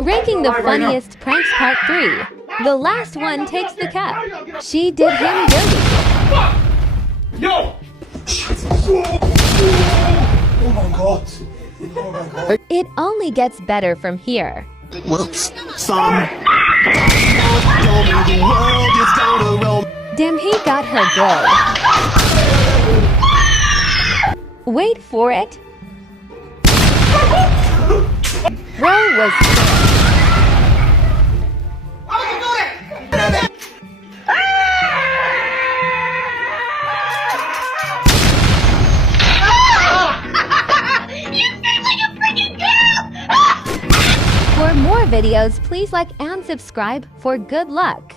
Ranking the funniest pranks part 3. The last one takes the cup. She did him dirty. Yo! Oh my god. Oh my god. It only gets better from here. Well, some told me the world is gonna roll. Damn, he got her good. Wait for it. Bro was For more videos, please like and subscribe for good luck.